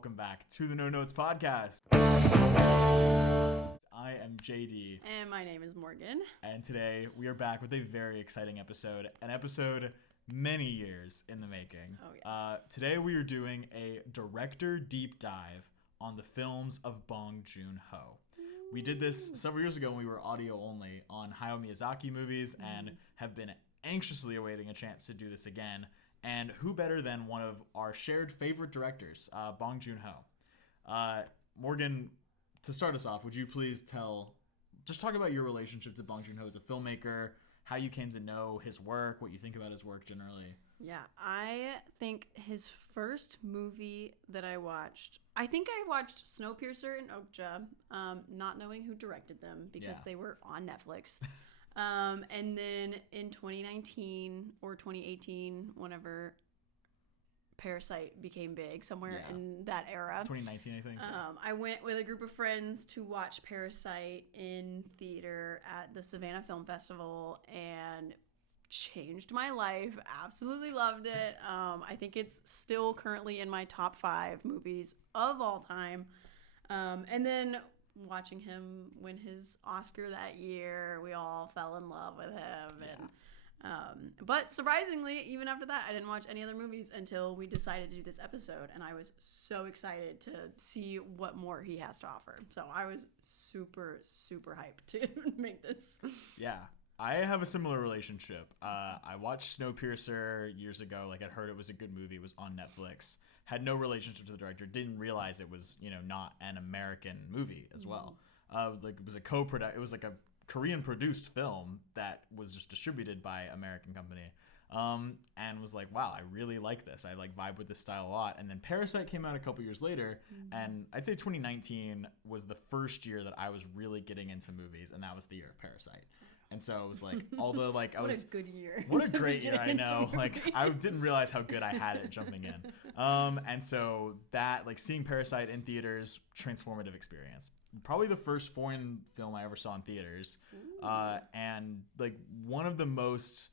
welcome back to the No Notes Podcast. I am JD. And my name is Morgan. And today we are back with a very exciting episode, an episode many years in the making. Oh, yeah. Today we are doing a director deep dive on the films of Bong Joon Ho. We did this several years ago when we were audio only on Hayao Miyazaki movies and have been anxiously awaiting a chance to do this again. And who better than one of our shared favorite directors, Bong Joon Ho. Morgan, to start us off, would you please just talk about your relationship to Bong Joon Ho as a filmmaker, how you came to know his work, what you think about his work generally? Yeah, I think his first movie that I watched Snowpiercer and Okja, not knowing who directed them because they were on Netflix. And then in 2019 or 2018, whenever Parasite became big, somewhere in that era. 2019, I think. I went with a group of friends to watch Parasite in theater at the Savannah Film Festival and changed my life. Absolutely loved it. I think it's still currently in my top 5 movies of all time. And then watching him win his Oscar that year, we all fell in love with him. And but surprisingly, even after that, I didn't watch any other movies until we decided to do this episode, and I was so excited to see what more he has to offer. So I was super hyped to make this. Yeah, I have a similar relationship. I watched Snowpiercer years ago. Like, I'd heard it was a good movie. It was on Netflix. Had no relationship to the director. Didn't realize it was, not an American movie as well. It was a co-product. It was like a Korean produced film that was just distributed by American company. And was like, wow, I really like this. I vibe with this style a lot. And then Parasite came out a couple years later, and I'd say 2019 was the first year that I was really getting into movies, and that was the year of Parasite. And so it was like, although what a good year. What a great year, I know. I didn't realize how good I had it jumping in. And so that, seeing Parasite in theaters, transformative experience. Probably the first foreign film I ever saw in theaters. And one of the most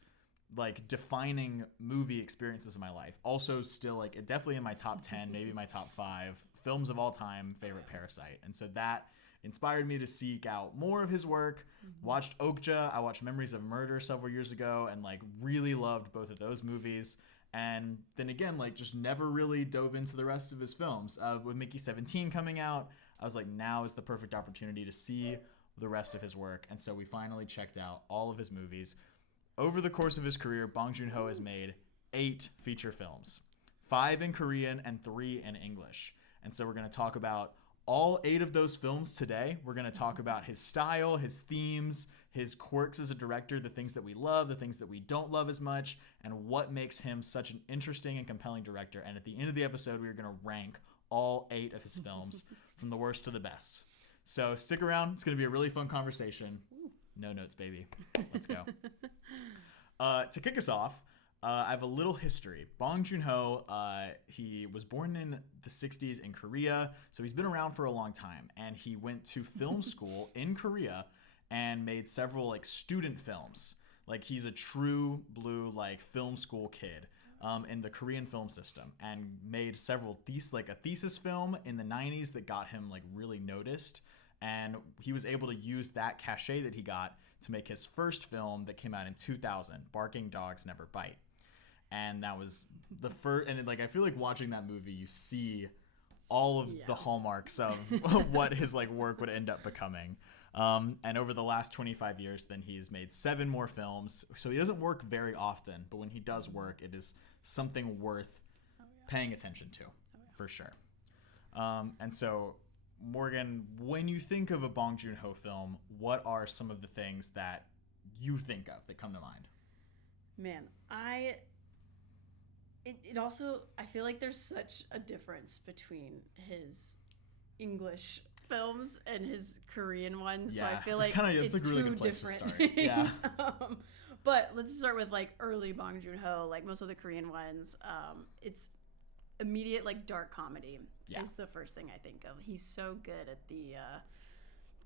defining movie experiences of my life. Also still definitely in my top 10, maybe my top 5 films of all time, favorite Parasite. And so that inspired me to seek out more of his work. Watched Okja. I watched Memories of Murder several years ago and really loved both of those movies. And then again, just never really dove into the rest of his films. With Mickey 17 coming out, I was like, now is the perfect opportunity to see the rest of his work. And so we finally checked out all of his movies. Over the course of his career, Bong Joon Ho has made 8 feature films, 5 in Korean and 3 in English. And so we're going to talk about all 8 of those films today. We're going to talk about his style, his themes, his quirks as a director, the things that we love, the things that we don't love as much, and what makes him such an interesting and compelling director. And at the end of the episode, we are going to rank all 8 of his films from the worst to the best. So stick around. It's going to be a really fun conversation. No notes, baby. Let's go. To kick us off, I have a little history. Bong Joon Ho, he was born in the 60s in Korea, so he's been around for a long time. And he went to film school in Korea and made several student films. He's a true blue film school kid in the Korean film system, and made several a thesis film in the 90s that got him really noticed. And he was able to use that cachet that he got to make his first film that came out in 2000, Barking Dogs Never Bite. And that was the first, and I feel like watching that movie, you see all of the hallmarks of what his work would end up becoming. And over the last 25 years, then he's made 7 more films. So he doesn't work very often, but when he does work, it is something worth paying attention to, for sure. And so, Morgan, when you think of a Bong Joon Ho film, what are some of the things that you think of that come to mind? Man, It also, I feel like there's such a difference between his English films and his Korean ones. Yeah, so I feel like it's a really two good place different to start. Yeah. But let's start with early Bong Joon Ho, most of the Korean ones. It's immediate dark comedy is the first thing I think of. He's so good at the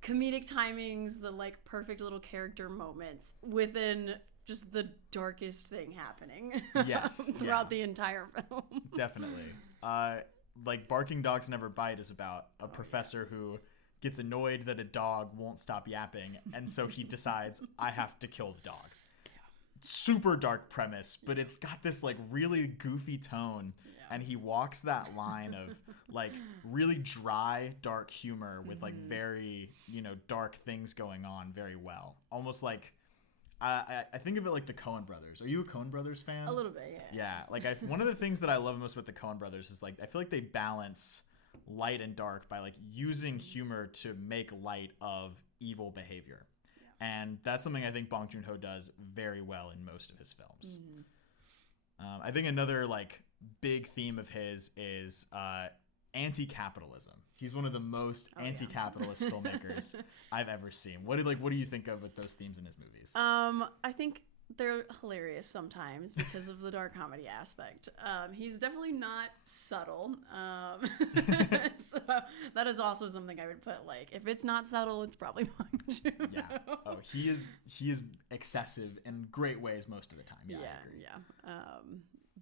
comedic timings, the perfect little character moments within just the darkest thing happening yes throughout the entire film. Definitely. like Barking Dogs Never Bite is about a professor who gets annoyed that a dog won't stop yapping, and so he decides, I have to kill the dog. Super dark premise, but it's got this like really goofy tone, and he walks that line of like really dry dark humor with like very, you know, dark things going on very well. Almost like I think of it like the Coen brothers. Are you a Coen brothers fan? A little bit, yeah. Yeah, like one of the things that I love most about the Coen brothers is like I feel like they balance light and dark by like using humor to make light of evil behavior. And that's something I think Bong Joon Ho does very well in most of his films. I think another like big theme of his is anti-capitalism. He's one of the most anti-capitalist filmmakers I've ever seen. What do you think of with those themes in his movies? I think they're hilarious sometimes because of the dark comedy aspect. He's definitely not subtle. So that is also something I would put, like, if it's not subtle, it's probably Bong Joon Ho. Yeah. Oh, he is excessive in great ways most of the time. Yeah, I agree. Yeah.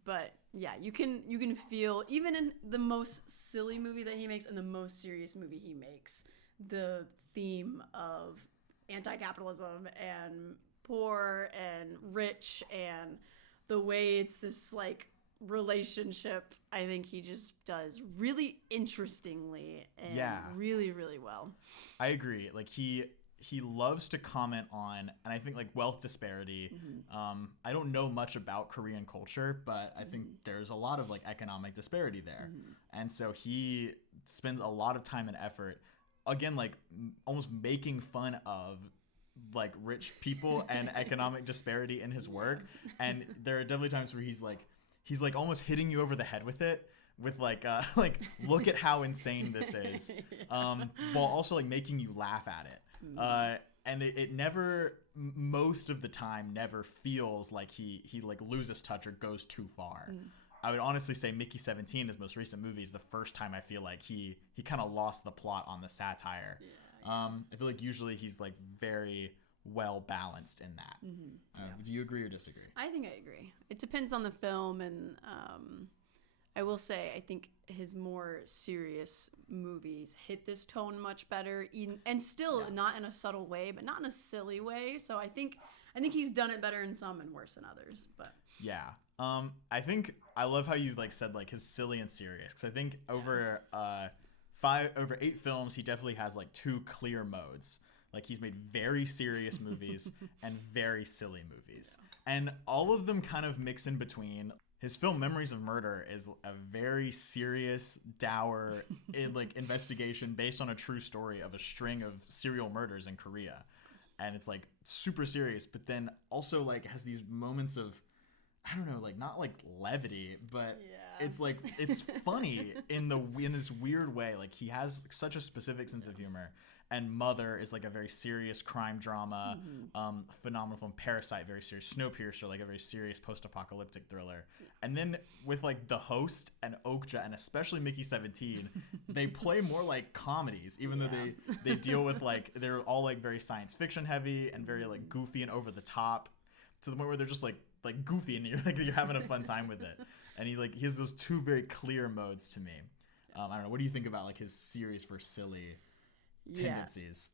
But yeah, you can feel, even in the most silly movie that he makes and the most serious movie he makes, the theme of anti-capitalism and poor and rich, and the way it's this like relationship, I think he just does really interestingly and really, really well. I agree. Like he loves to comment on, and I think like wealth disparity. I don't know much about Korean culture, but I think there's a lot of like economic disparity there. And so he spends a lot of time and effort, again, like almost making fun of like rich people and economic disparity in his work. And there are definitely times where he's like almost hitting you over the head with it, with like look at how insane this is, while also like making you laugh at it. And it never, most of the time, never feels like he like loses touch or goes too far. I would honestly say Mickey 17, his most recent movie, is the first time I feel like he kind of lost the plot on the satire. I feel like usually he's like very well balanced in that. Do you agree or disagree? I think I agree. It depends on the film, and I will say I think his more serious movies hit this tone much better, and still not in a subtle way, but not in a silly way. So I think he's done it better in some and worse in others. But yeah, I think I love how you like said like his silly and serious, because I think over 8 films he definitely has like 2 clear modes. Like he's made very serious movies and very silly movies, and all of them kind of mix in between. His film Memories of Murder is a very serious, dour like investigation based on a true story of a string of serial murders in Korea. And it's like super serious, but then also like has these moments of, I don't know, like not like levity, but it's like it's funny in this weird way. Like he has such a specific sense of humor. And Mother is like a very serious crime drama, phenomenal film. Parasite, very serious. Snowpiercer, like a very serious post-apocalyptic thriller. And then with like The Host and Okja, and especially Mickey 17, they play more like comedies, even though they deal with like, they're all like very science fiction heavy and very like goofy and over the top, to the point where they're just like goofy and you're having a fun time with it. And he has those 2 very clear modes to me. I don't know. What do you think about like his serious versus silly tendencies?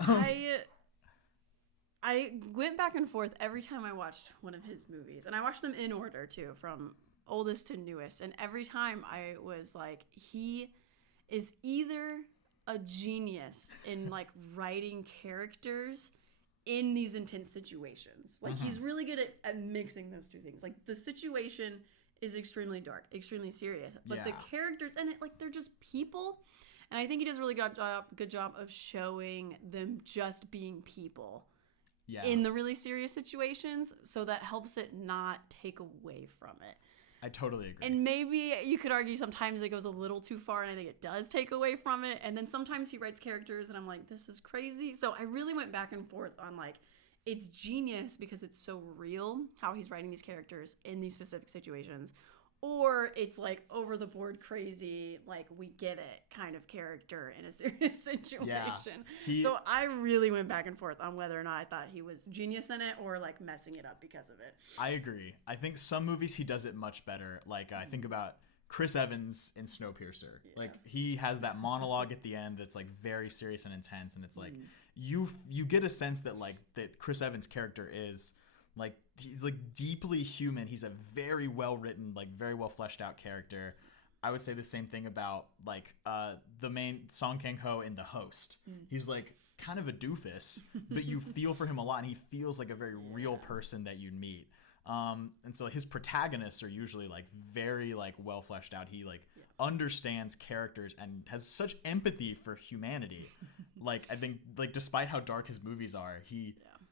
I went back and forth every time I watched one of his movies, and I watched them in order too, from oldest to newest, and every time I was like, he is either a genius in like writing characters in these intense situations, like he's really good at mixing those 2 things. Like the situation is extremely dark, extremely serious, but the characters in it, like they're just people. And I think he does a really good job of showing them just being people in the really serious situations. So that helps it not take away from it. I totally agree. And maybe you could argue sometimes it goes a little too far, and I think it does take away from it. And then sometimes he writes characters and I'm like, this is crazy. So I really went back and forth on like, it's genius because it's so real how he's writing these characters in these specific situations. Or it's like over the board crazy, like we get it kind of character in a serious situation. So I really went back and forth on whether or not I thought he was genius in it or like messing it up because of it. I agree. I think some movies he does it much better. Like I think about Chris Evans in Snowpiercer. Like he has that monologue at the end that's like very serious and intense, and it's like you get a sense that like that Chris Evans' character is like he's like deeply human. He's a very well written, like very well fleshed out character. I would say the same thing about like the main Song Kang-ho in The Host. He's like kind of a doofus, but you feel for him a lot, and he feels like a very real person that you'd meet. And so his protagonists are usually like very like well fleshed out. He like understands characters and has such empathy for humanity. Like I think like despite how dark his movies are,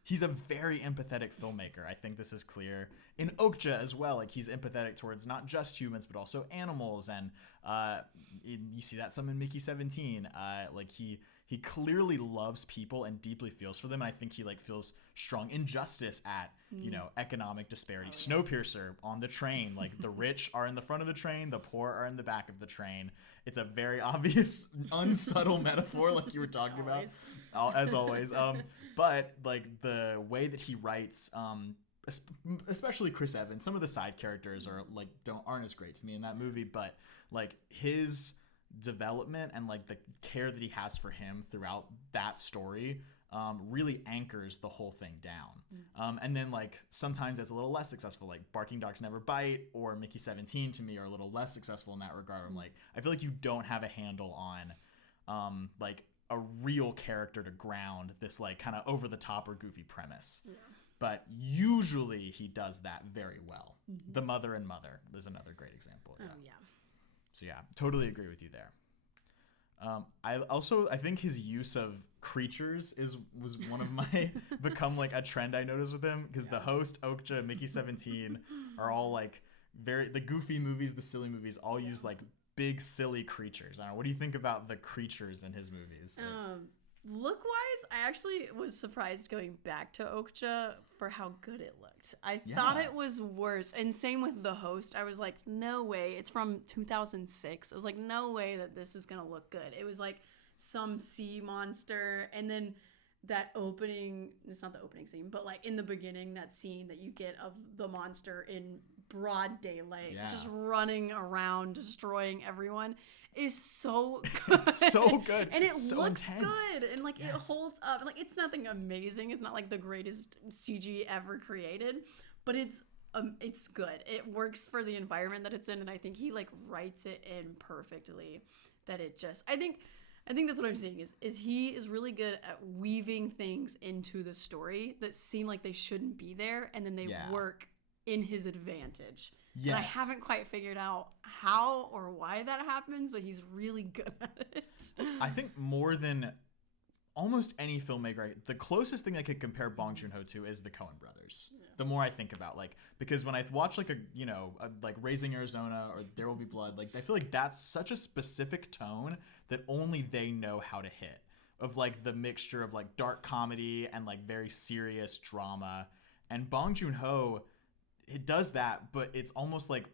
he's a very empathetic filmmaker. I think this is clear in Okja as well. Like he's empathetic towards not just humans but also animals, and you see that some in Mickey 17. Like he clearly loves people and deeply feels for them, and I think he like feels strong injustice at you know economic disparity. Snowpiercer on the train, like the rich are in the front of the train, the poor are in the back of the train. It's a very obvious unsubtle metaphor like you were talking about as always. But like the way that he writes, especially Chris Evans, some of the side characters are like aren't as great to me in that movie, but like his development and like the care that he has for him throughout that story really anchors the whole thing down. And then like sometimes it's a little less successful, like Barking Dogs Never Bite or Mickey 17 to me are a little less successful in that regard. I'm like, I feel like you don't have a handle on like a real character to ground this like kind of over the top or goofy premise. But usually he does that very well. The Mother and Mother is another great example. So yeah, totally agree with you there. I think his use of creatures was one of my become like a trend I noticed with him, because The Host, Okja, Mickey 17 are all like the goofy movies, the silly movies all use like big silly creatures. I don't know, what do you think about the creatures in his movies? Look-wise, I actually was surprised going back to Okja for how good it looked. I thought it was worse. And same with The Host. I was like, no way. It's from 2006. I was like, no way that this is going to look good. It was like some sea monster. And then that opening, it's not the opening scene, but like in the beginning, that scene that you get of the monster in broad daylight, just running around, destroying everyone, is so good. It's so good. And it so looks intense. good. And like it holds up. Like it's nothing amazing. It's not like the greatest CG ever created, but it's good. It works for the environment that it's in, and I think he like writes it in perfectly. That it just I think that's what I'm seeing is he is really good at weaving things into the story that seem like they shouldn't be there, and then they work in his advantage. And I haven't quite figured out how or why that happens, but he's really good at it. I think more than almost any filmmaker, the closest thing I could compare Bong Joon Ho to is the Coen brothers. The more I think about, like, because when I watch like like Raising Arizona or There Will Be Blood, like I feel like that's such a specific tone that only they know how to hit, of like the mixture of like dark comedy and like very serious drama. And Bong Joon Ho, it does that, but it's almost like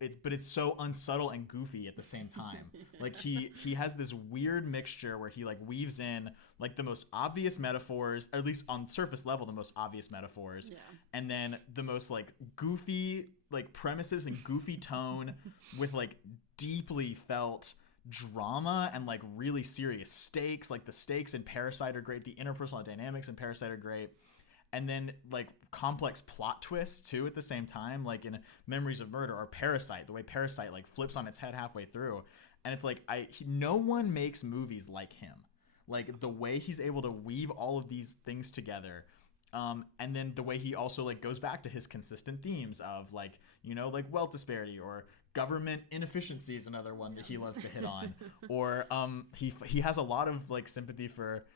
it's so unsubtle and goofy at the same time. Like he has this weird mixture where he like weaves in like the most obvious metaphors, at least on surface level, the most obvious metaphors, and then the most like goofy like premises and goofy tone with like deeply felt drama and like really serious stakes. Like the stakes in Parasite are great, the interpersonal dynamics in Parasite are great. And then like complex plot twists too at the same time, like in Memories of Murder or Parasite, the way Parasite like flips on its head halfway through. And it's like no one makes movies like him. Like the way he's able to weave all of these things together. And then the way he also like goes back to his consistent themes of like, you know, like wealth disparity or government inefficiency is another one that he loves to hit on. Or he has a lot of like sympathy for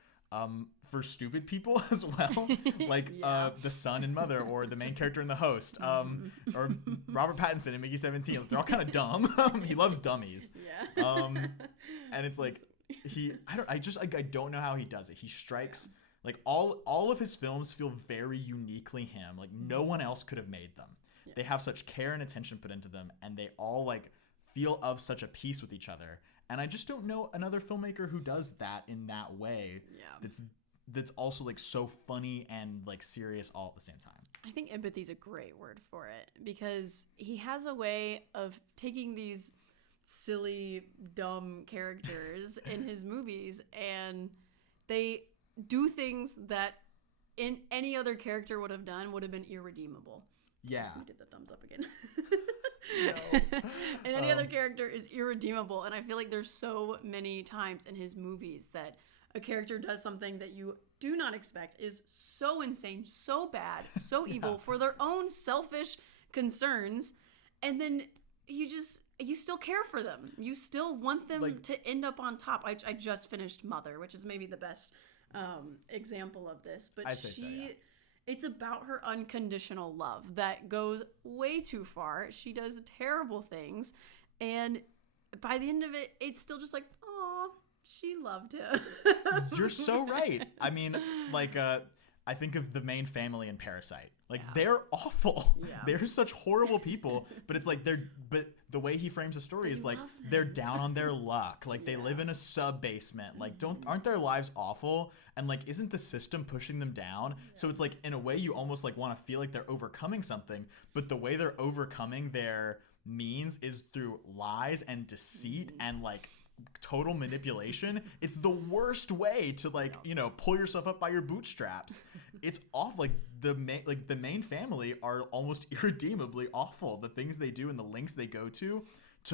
stupid people as well, like the son and mother, or the main character in The Host, or Robert Pattinson in Mickey 17. They're all kind of dumb. He loves dummies. And it's like I don't know how he does it. He strikes like all of his films feel very uniquely him. Like no one else could have made them. They have such care and attention put into them, and they all like feel of such a piece with each other. And I just don't know another filmmaker who does that in that way. That's also like so funny and like serious all at the same time. I think empathy is a great word for it, because he has a way of taking these silly, dumb characters in his movies, and they do things that in any other character would have been irredeemable. Yeah. We did the thumbs up again. No. And any other character is irredeemable, and I feel like there's so many times in his movies that a character does something that you do not expect, is so insane, so bad, so evil for their own selfish concerns, and then you still care for them. You still want them to end up on top. I just finished Mother, which is maybe the best example of this, but I'd say so, yeah. It's about her unconditional love that goes way too far. She does terrible things, and by the end of it, it's still just like, aw, she loved him. You're so right. I mean, like, I think of the main family in Parasite. Like, they're awful. Yeah. They're such horrible people, but it's like but the way he frames the story is like, they're down on their luck. Like, they live in a sub-basement. Like, aren't their lives awful? And like, isn't the system pushing them down? Yeah. So it's like, in a way, you almost like want to feel like they're overcoming something, but the way they're overcoming their means is through lies and deceit and like total manipulation. It's the worst way to like, pull yourself up by your bootstraps. It's awful. Like the main family are almost irredeemably awful. The things they do and the lengths they go to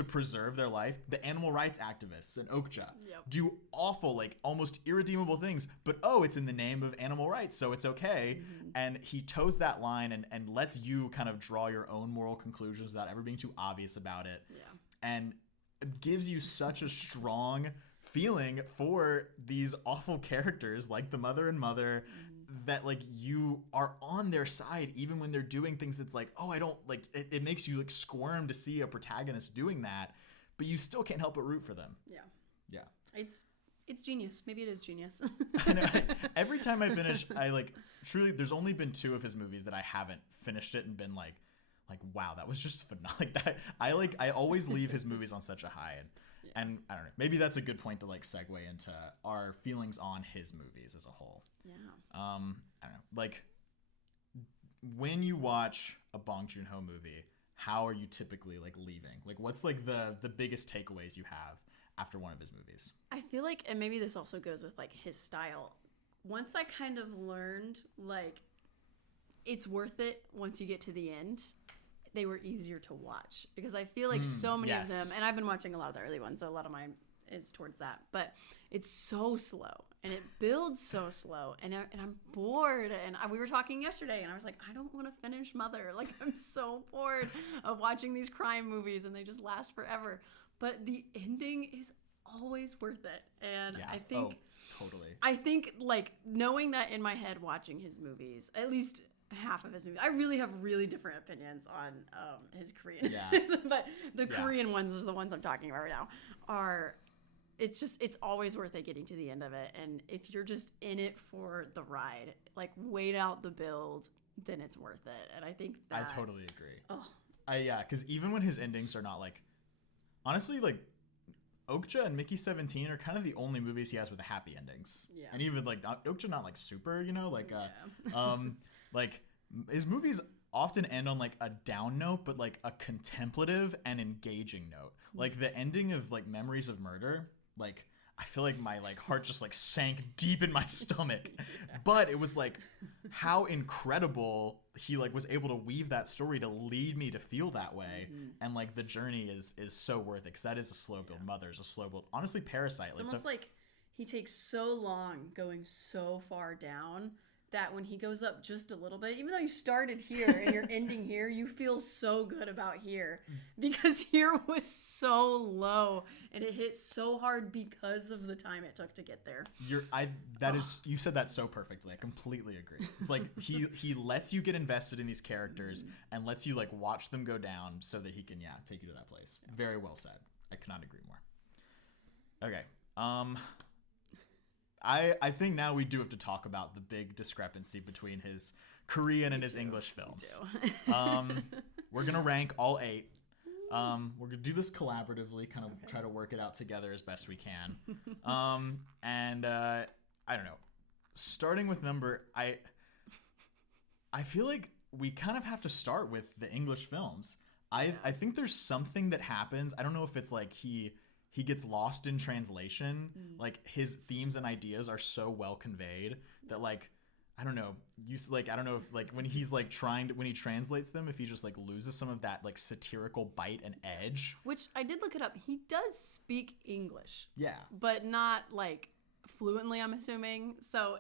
preserve their life. The animal rights activists in Okja do awful, like almost irredeemable things, but it's in the name of animal rights, so it's okay. Mm-hmm. And he toes that line and lets you kind of draw your own moral conclusions without ever being too obvious about it. Yeah. And gives you such a strong feeling for these awful characters like the mother and mother, that like you are on their side even when they're doing things that's like, I don't like it. It makes you like squirm to see a protagonist doing that, but you still can't help but root for them. Yeah It's genius. Maybe it is genius. I know. Every time I finish, I like truly, there's only been 2 of his movies that I haven't finished it and been like wow, that was just phenomenal. Like that, I always leave his movies on such a high, and I don't know, maybe that's a good point to like segue into our feelings on his movies as a whole. Yeah. I don't know, like when you watch a Bong Joon Ho movie, how are you typically like leaving? Like what's like the biggest takeaways you have after one of his movies? I feel like, and maybe this also goes with like his style. Once I kind of learned like it's worth it once you get to the end, they were easier to watch, because I feel like so many of them, and I've been watching a lot of the early ones, so a lot of mine is towards that, but it's so slow and it builds so slow, and I'm bored. And we were talking yesterday and I was like, I don't want to finish Mother. Like, I'm so bored of watching these crime movies and they just last forever, but the ending is always worth it. And I think totally. I think like knowing that in my head, watching his movies, at least half of his movies, I really have really different opinions on his Korean, but the Korean ones are the ones I'm talking about right now. It's always worth it getting to the end of it, and if you're just in it for the ride, like wait out the build, then it's worth it. And I think that, I totally agree. Because even when his endings are not like, honestly, like Okja and Mickey 17 are kind of the only movies he has with the happy endings. Yeah. And even like Okja not like super, like his movies often end on like a down note, but like a contemplative and engaging note. Like the ending of like Memories of Murder, like I feel like my like heart just like sank deep in my stomach. But it was like how incredible he like was able to weave that story to lead me to feel that way. And like the journey is so worth it, because that is a slow build. Mother's a slow build. Honestly, Parasite. It's almost like he takes so long going so far down that when he goes up just a little bit, even though you started here and you're ending here, you feel so good about here, because here was so low and it hit so hard because of the time it took to get there. You said that so perfectly. I completely agree. It's like he lets you get invested in these characters and lets you like watch them go down so that he can take you to that place. Very well said. I cannot agree more. Okay. I think now we do have to talk about the big discrepancy between his Korean and his English films. We're going to rank all 8. We're going to do this collaboratively, kind of try to work it out together as best we can. And I don't know. Starting with number, I feel like we kind of have to start with the English films. I think there's something that happens. I don't know if it's like he gets lost in translation. Like his themes and ideas are so well conveyed that like I don't know. I don't know if like when he's like when he translates them, if he just like loses some of that like satirical bite and edge. Which I did look it up. He does speak English. Yeah. But not like fluently, I'm assuming. So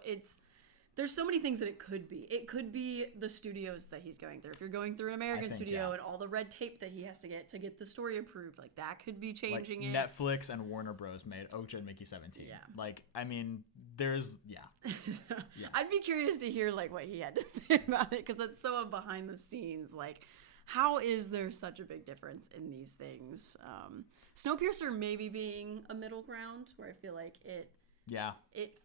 there's so many things that it could be. It could be the studios that he's going through. If you're going through an American studio and all the red tape that he has to get the story approved, like that could be changing it. Netflix and Warner Bros. Made Okja and Mickey 17. Yeah. Like, I mean, there's, yeah. Yes. I'd be curious to hear like what he had to say about it because it's so behind the scenes. Like, how is there such a big difference in these things? Snowpiercer maybe being a middle ground where I feel like it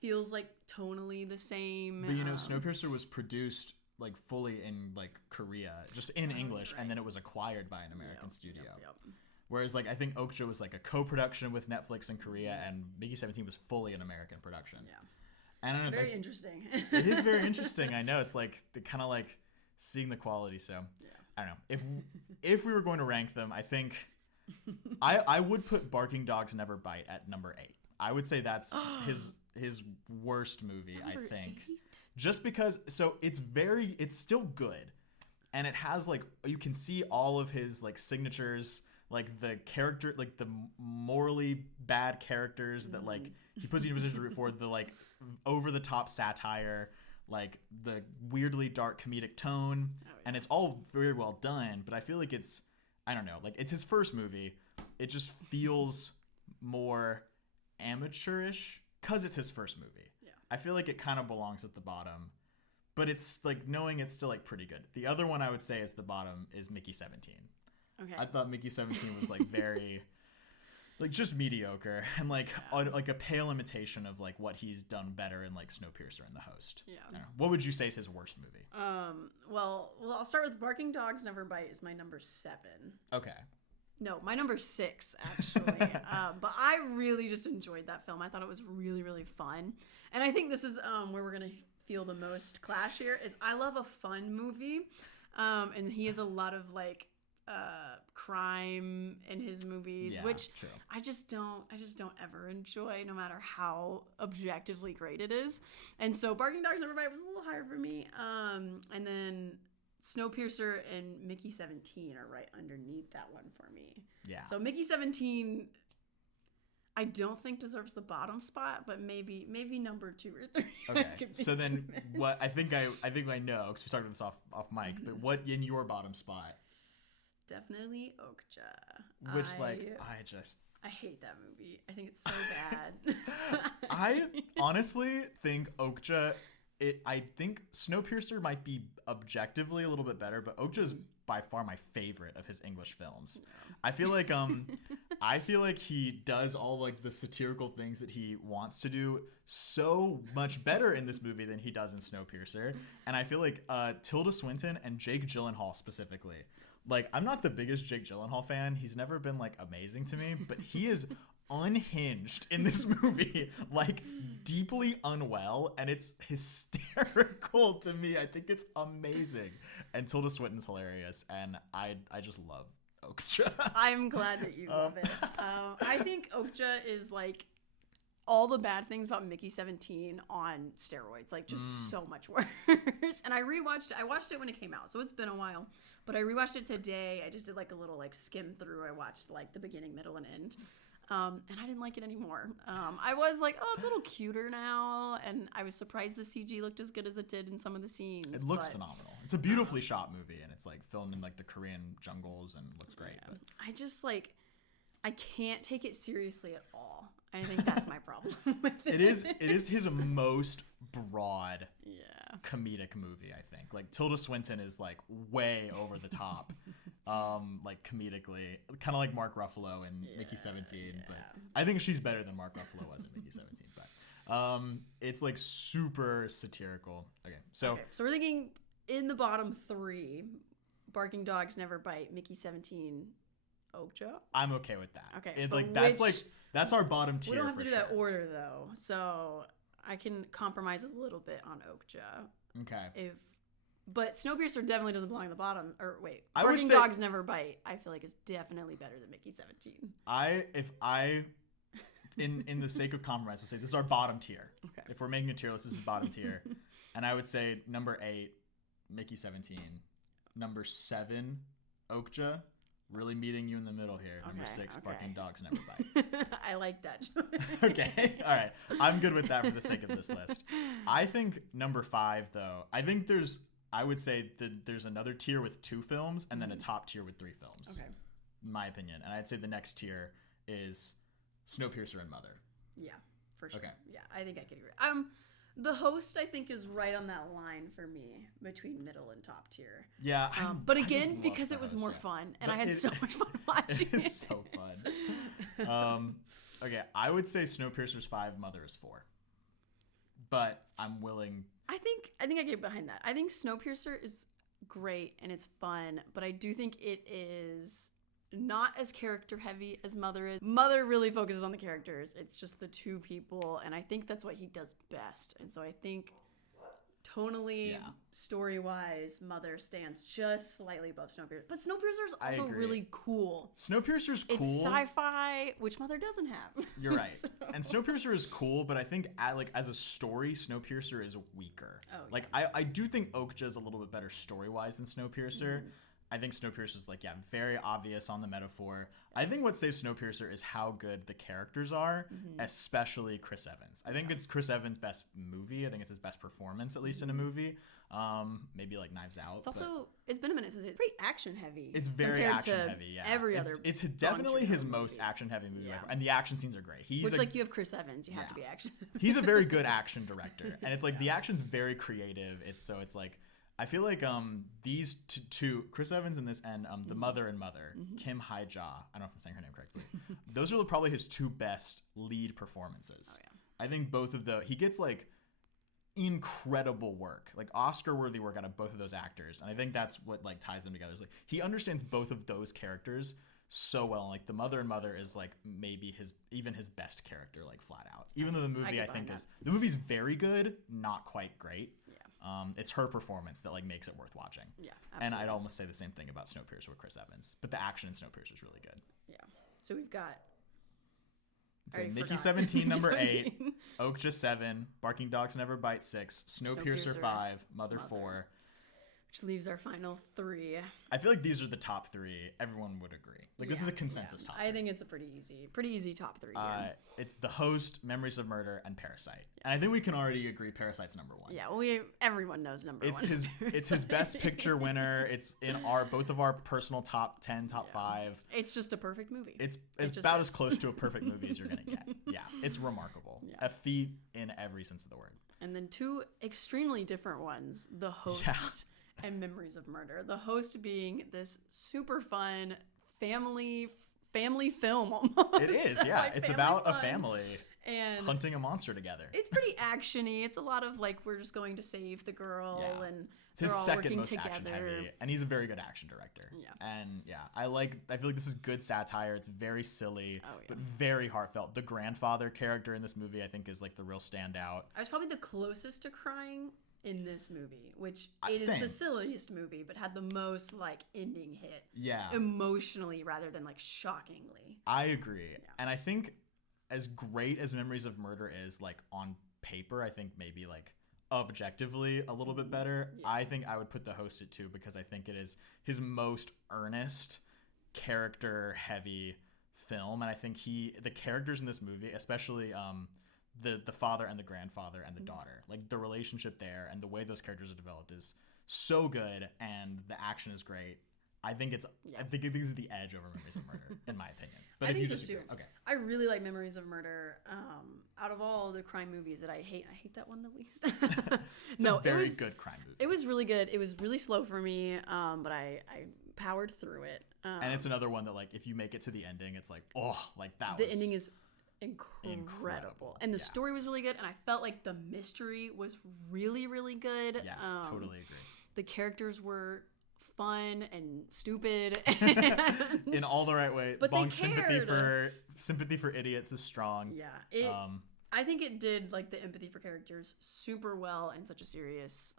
feels like tonally the same. But Snowpiercer was produced like fully in like Korea, just in English, and then it was acquired by an American studio. Yep. Whereas like I think Okja was like a co-production with Netflix in Korea, and Mickey 17 was fully an American production. Yeah. And I don't know, very interesting. It is very interesting. I know it's like the kind of like seeing the quality. So I don't know if we were going to rank them, I think I would put Barking Dogs Never Bite at number 8. I would say that's his worst movie, number I think. 8? Just because it's still good. And it has like you can see all of his like signatures, like the character, like the morally bad characters that like he puts you in a position to root for, the like over the top satire, like the weirdly dark comedic tone, and it's all very well done, but I feel like I don't know, like it's his first movie. It just feels more amateurish because it's his first movie. Yeah. I feel like it kind of belongs at the bottom, but it's like knowing it's still like pretty good. The other one I would say is the bottom is Mickey 17. Okay. I thought Mickey 17 was like very like just mediocre and like a pale imitation of like what he's done better in like Snowpiercer and The Host. Yeah. What would you say is his worst movie? Well, I'll start with Barking Dogs Never Bite is my number 7. Okay. No, my number 6, actually. But I really just enjoyed that film. I thought it was really, really fun. And I think this is where we're going to feel the most clash here is I love a fun movie. And he has a lot of, like, crime in his movies, which true. I just don't ever enjoy, no matter how objectively great it is. And so Barking Dogs Never Bite was a little higher for me. And then Snowpiercer and Mickey 17 are right underneath that one for me. Yeah. So Mickey 17, I don't think deserves the bottom spot, but maybe number 2 or 3. Okay. So then, what I think I know because we started this off mic, but what in your bottom spot? Definitely Okja. Which I hate that movie. I think it's so bad. I honestly think Okja. I think Snowpiercer might be objectively a little bit better, but Okja is by far my favorite of his English films. Yeah. I feel like he does all like the satirical things that he wants to do so much better in this movie than he does in Snowpiercer. And I feel like Tilda Swinton and Jake Gyllenhaal specifically. Like, I'm not the biggest Jake Gyllenhaal fan. He's never been like amazing to me, but he is unhinged in this movie, like deeply unwell, and it's hysterical to me. I think it's amazing, and Tilda Swinton's hilarious, and I just love Okja. I'm glad that you love it. I think Okja is like all the bad things about Mickey 17 on steroids, like just so much worse. And I watched it when it came out, so it's been a while, but I rewatched it today. I just did like a little like skim through. I watched like the beginning, middle, and end. And I didn't like it anymore. I was like, oh, it's a little cuter now. And I was surprised the CG looked as good as it did in some of the scenes. It looks phenomenal. It's a beautifully shot movie, and it's like filmed in like the Korean jungles and looks great. Yeah. But I just like, I can't take it seriously at all. I think that's my problem with it. It is his most broad comedic movie, I think. Like Tilda Swinton is like way over the top. Like comedically, kind of like Mark Ruffalo in Mickey 17, but I think she's better than Mark Ruffalo was in Mickey 17. But it's like super satirical. Okay, so we're thinking in the bottom 3, Barking Dogs Never Bite, Mickey 17, Okja. I'm okay with that. Okay, that's our bottom tier. We don't have to do that order though, so I can compromise a little bit on Okja. Okay. If But Snowpiercer definitely doesn't belong at the bottom. Or wait, I would Barking say- Dogs Never Bite, I feel like is definitely better than Mickey 17. In the sake of compromise, will say this is our bottom tier. Okay. If we're making a tier list, this is bottom tier. And I would say number 8, Mickey 17. Number 7, Okja. Really meeting you in the middle here. Number 6, Barking Dogs Never Bite. I like that choice. Okay. All right. I'm good with that for the sake of this list. I think number 5, though, I would say that there's another tier with 2 films and then a top tier with 3 films. Okay. In my opinion. And I'd say the next tier is Snowpiercer and Mother. Yeah, for sure. Okay. Yeah, I think I could agree. The Host, I think, is right on that line for me between middle and top tier. Yeah. But I just again, love because The it was Host, more yeah. fun, and But I had so much fun watching it. It is so fun. Okay, I would say Snowpiercer's 5, Mother is 4. But I'm willing. I think I can get behind that. I think Snowpiercer is great and it's fun, but I do think it is not as character heavy as Mother is. Mother really focuses on the characters. It's just the 2 people, and I think that's what he does best. And so I think tonally, story-wise, Mother stands just slightly above Snowpiercer. But Snowpiercer is also really cool. Snowpiercer's cool. It's sci-fi, which Mother doesn't have. You're right. So. And Snowpiercer is cool, but I think as a story, Snowpiercer is weaker. Oh, yeah. Like I do think Okja is a little bit better story-wise than Snowpiercer. I think Snowpiercer is very obvious on the metaphor. I think what saves Snowpiercer is how good the characters are, especially Chris Evans. I think it's Chris Evans' best movie. I think it's his best performance, at least in a movie. Maybe like Knives Out. It's also, it's been a minute since it's pretty action heavy. It's very action heavy, yeah. Every other. It's definitely his most action heavy movie ever. And the action scenes are great. You have Chris Evans, you have to be action. He's a very good action director. And it's like the action's very creative. It's like, I feel like these two, Chris Evans in this and the Mother and Mother, Kim Hae-ja, I don't know if I'm saying her name correctly, those are probably his 2 best lead performances. Oh, yeah. I think both of he gets like incredible work, like Oscar-worthy work out of both of those actors. And I think that's what like ties them together. Is like he understands both of those characters so well. Like the Mother and Mother is like maybe his best character, like flat out. Even though the movie the movie's very good, not quite great. It's her performance that like makes it worth watching. Yeah, absolutely. And I'd almost say the same thing about Snowpiercer with Chris Evans, but the action in Snowpiercer is really good. Yeah. So we've got Mickey 17, number 8, Okja 7, Barking Dogs Never Bite 6, Snowpiercer 5, Mother 4. Which leaves our final 3. I feel like these are the top 3. Everyone would agree. Like this is a consensus top 3. I think it's a pretty easy top 3. It's The Host, Memories of Murder, and Parasite. Yeah. And I think we can already agree Parasite's number 1. Yeah, well, everyone knows number 1. It's his best picture winner. It's in both of our personal top 10, top 5. It's just a perfect movie. It's about as close to a perfect movie as you're gonna get. Yeah, it's remarkable. Yeah. A feat in every sense of the word. And then 2 extremely different ones: The Host and Memories of Murder. The Host being this super fun family film almost. It is, yeah. Like it's about a family and hunting a monster together. It's pretty actiony. It's a lot of like we're just going to save the girl and it's his second most action heavy, and he's a very good action director. Yeah. And I feel like this is good satire. It's very silly, but very heartfelt. The grandfather character in this movie I think is like the real standout. I was probably the closest to crying in this movie, which is the silliest movie, but had the most like ending hit. Yeah. Emotionally rather than like shockingly. I agree. Yeah. And I think as great as Memories of Murder is like on paper, I think maybe like objectively a little bit better. Yeah. I think I would put The Host at 2 because I think it is his most earnest, character heavy film. And I think the characters in this movie, especially the father and the grandfather and the daughter, like the relationship there and the way those characters are developed is so good, and the action is great. I think this is the edge over Memories of Murder in my opinion. But if you disagree, okay. I really like Memories of Murder. Out of all the crime movies that I hate that one the least. It's a very good crime movie. It was really good. It was really slow for me, but I powered through it. And it's another one that like if you make it to the ending, it's like the ending is incredible. And the story was really good, and I felt like the mystery was really, really good. Yeah, totally agree. The characters were fun and stupid in all the right way. But Bong's sympathy for idiots is strong. Yeah, I think it did like the empathy for characters super well in such a serious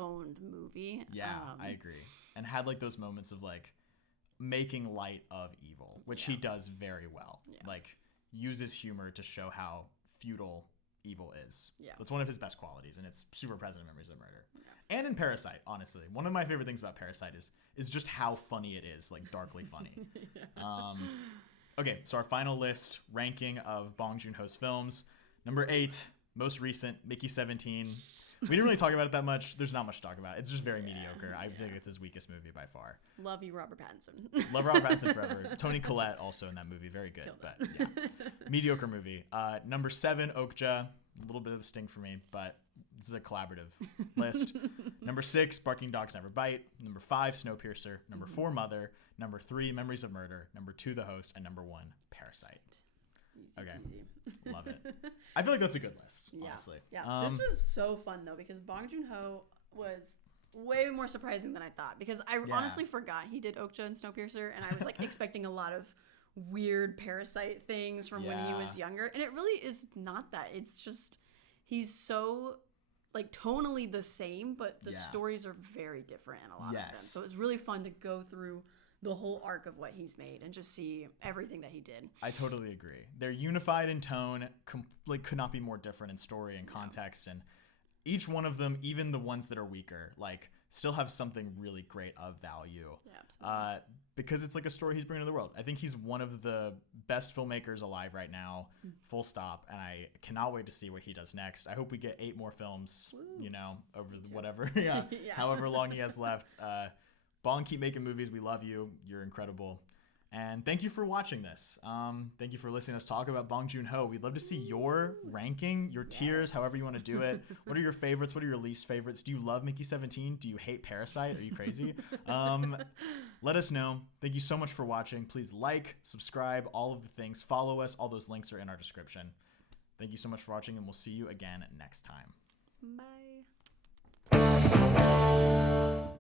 toned movie. Yeah, I agree. And had like those moments of like making light of evil, which he does very well. Yeah. Like uses humor to show how futile evil is. Yeah. That's one of his best qualities, and it's super present in Memories of Murder. Yeah. And in Parasite, honestly. One of my favorite things about Parasite is just how funny it is, like darkly funny. Yeah. Okay, so our final list ranking of Bong Joon Ho's films. Number 8, most recent, Mickey 17. We didn't really talk about it that much. There's not much to talk about. It's just very mediocre. I think it's his weakest movie by far. Love you, Robert Pattinson. Love Robert Pattinson forever. Toni Collette also in that movie. Very good. But yeah, mediocre movie. Number 7, Okja. A little bit of a sting for me, but this is a collaborative list. Number 6, Barking Dogs Never Bite. Number 5, Snowpiercer. Number 4, Mother. Number 3, Memories of Murder. Number 2, The Host. And number 1, Parasite. Easy, okay. Easy. Love it. I feel like that's a good list, honestly. Yeah. This was so fun, though, because Bong Joon Ho was way more surprising than I thought, because I honestly forgot he did Okja and Snowpiercer, and I was like expecting a lot of weird Parasite things from when he was younger, and it really is not that. It's just he's so like tonally the same, but the stories are very different in a lot of them. So it was really fun to go through the whole arc of what he's made and just see everything that he did. I totally agree. They're unified in tone, like could not be more different in story and context, and each one of them, even the ones that are weaker, like still have something really great of value. Yeah, absolutely. Because it's like a story he's bringing to the world. I think he's one of the best filmmakers alive right now, full stop, and I cannot wait to see what he does next. I hope we get 8 more films, over whatever, however long he has left. Bong, keep making movies. We love you. You're incredible. And thank you for watching this. Thank you for listening to us talk about Bong Joon Ho. We'd love to see your ranking, your tiers, however you want to do it. What are your favorites? What are your least favorites? Do you love Mickey 17? Do you hate Parasite? Are you crazy? Let us know. Thank you so much for watching. Please like, subscribe, all of the things. Follow us. All those links are in our description. Thank you so much for watching, and we'll see you again next time. Bye.